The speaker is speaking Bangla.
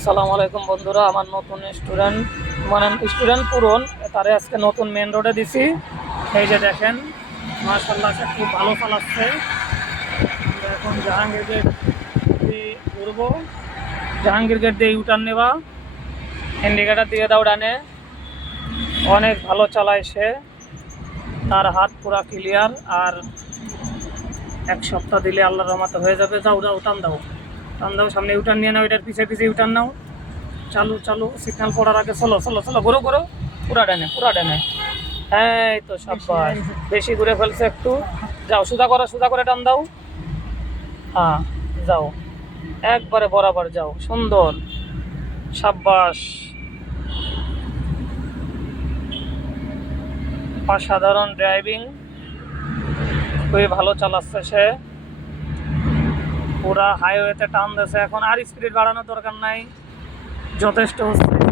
আসসালামু আলাইকুম বন্ধুরা, আমার নতুন স্টুডেন্ট স্টুডেন্ট পূরণ তারে আজকে নতুন মেন রোডে দিছি। এই যে দেখেন, মাশাআল্লাহ সে খুব ভালো চালাচ্ছে। আমরা এখন জাহাঙ্গীর গেট দিয়ে ঘুরবো। জাহাঙ্গীর গেট দিয়ে ইউটার্ন নেবা, ইন্ডিকেটার দিয়ে দাও ডানে। অনেক ভালো চালায় সে, তার হাত পুরা ক্লিয়ার। আর এক সপ্তাহ দিলে আল্লাহর রহমতে হয়ে যাবে। যাও যাও, টান দাও, টান দাও, সামনে ইউটার্ন নিয়ে নাও, এটার পিছিয়ে পিছিয়ে ইউটার্ন নাও। চালু চালু, সিগন্যাল পড়ার আগে চলো চলো চলো, ঘুরো ঘুরো, পুরা ডানে পুরা ডানে। এই তো সাব্বাস, বেশি ঘুরে ফেলছে একটু। যাও, সুদা করো, সুদা করে টান দাও। হ্যাঁ, যাও, একবারে বরাবর যাও, সুন্দর, সাব্বাস, অসাধারণ ড্রাইভিং, খুবই ভালো চালাচ্ছে সে। পুরা হাইওয়েতে টান দিয়েছে, এখন আর স্পিড বাড়ানোর দরকার নাই, যথেষ্ট হচ্ছে।